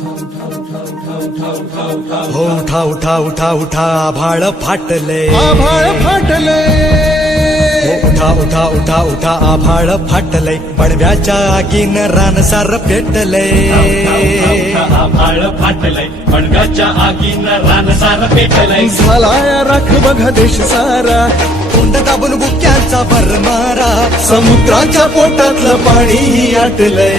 हो उठा उठा उठा उठा आभाळ फाटले. आभाळ फाटले. हो उठा उठा उठा उठा आभाळ फाटले. पडव्याच्या आगीन रानसार पेटले. आभाळ फाटलंय मडगाच्या आगीनं रानसार पेटलंय झालाय राख बघा देश सारा. तोंड दाबून बुक्यांचा भरमारा समुद्राच्या पोटातलं पाणी आटलंय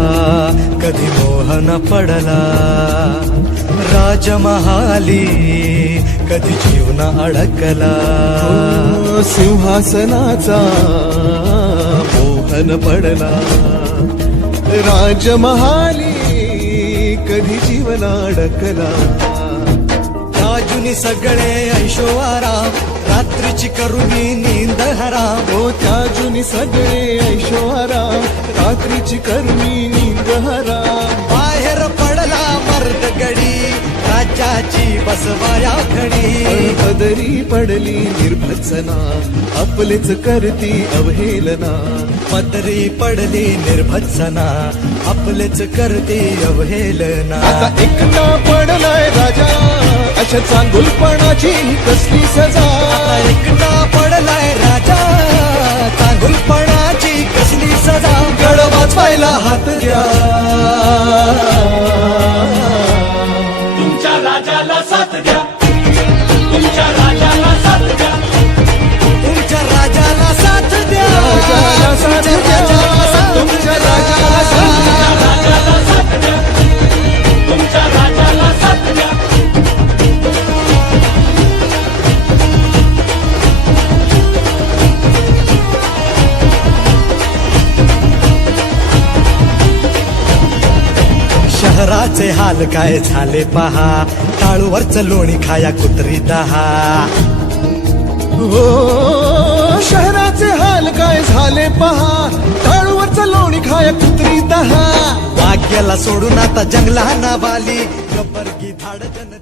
न पडला. राजमहाली कधी जीवन अडकला. सिंहासनाचा मोहन पडला. राजमहाली कधी जीवन अडकला. राजुनी सगळे ऐशोआराम रात्रीची करुणी नींद हराम हो त्या जुनी सगळे ऐशोआराम रात्रीची करुणी नींद हराम राज्याची बसवाया खडी पदरी पडली निर्भत्सना आपलेच करती अवहेलना. पदरी पडली निर्भत्सना आपलेच करते अवहेलना. आता एकटा पडलाय राजा. अशा चांगुलपणाची कसली सजा. आता एकटा पडलाय राजा. चांगुलपणाची कसली सजा. गड वाचवायला हात द्या. राजाला साथ द्या. शहराचे हाल काय झाले पहा. टाळूवरच लोणी खाया कुत्री दहा. हो शहराचे हाल काय झाले पहा. टाळूवरचं लोणी खाय कुत्री दहा. वाक्याला सोडून आता जंगला नावाली गब्बरगी धाड जन